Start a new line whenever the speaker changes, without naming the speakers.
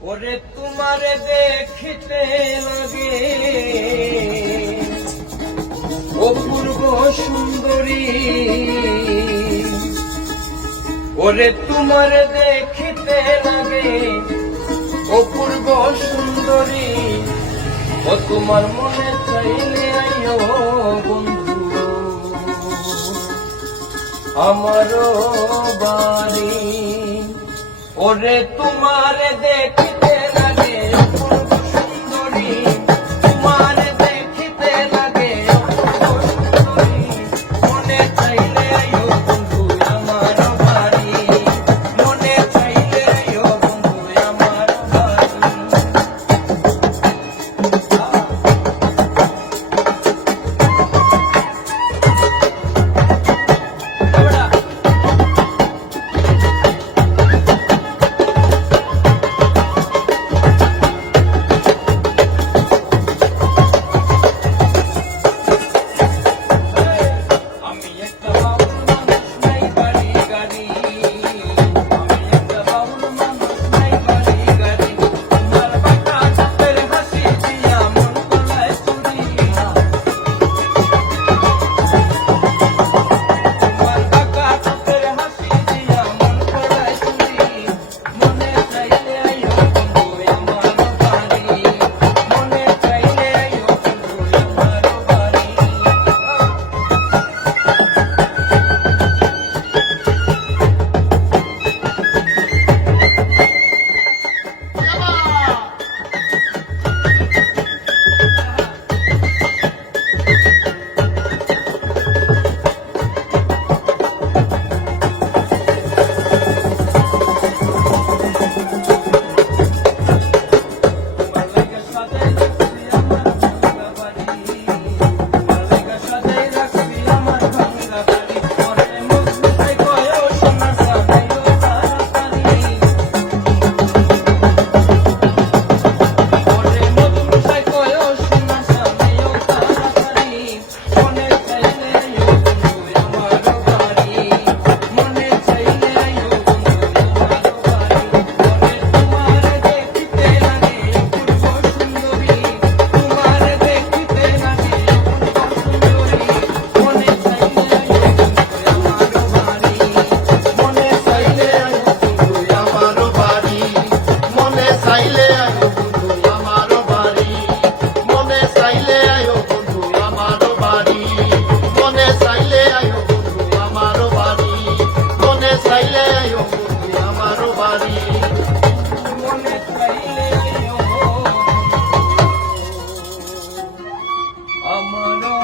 ওরে তোমারে দেখিতে লাগে। অপূর্ব সুন্দরী। ওরে তোমারে দেখিতে লাগে। অপূর্ব সুন্দরী। ও তোমার মনে চাইলে আইও বন্ধু। আমারও বাড়ি। ওরে তোমার দে আমার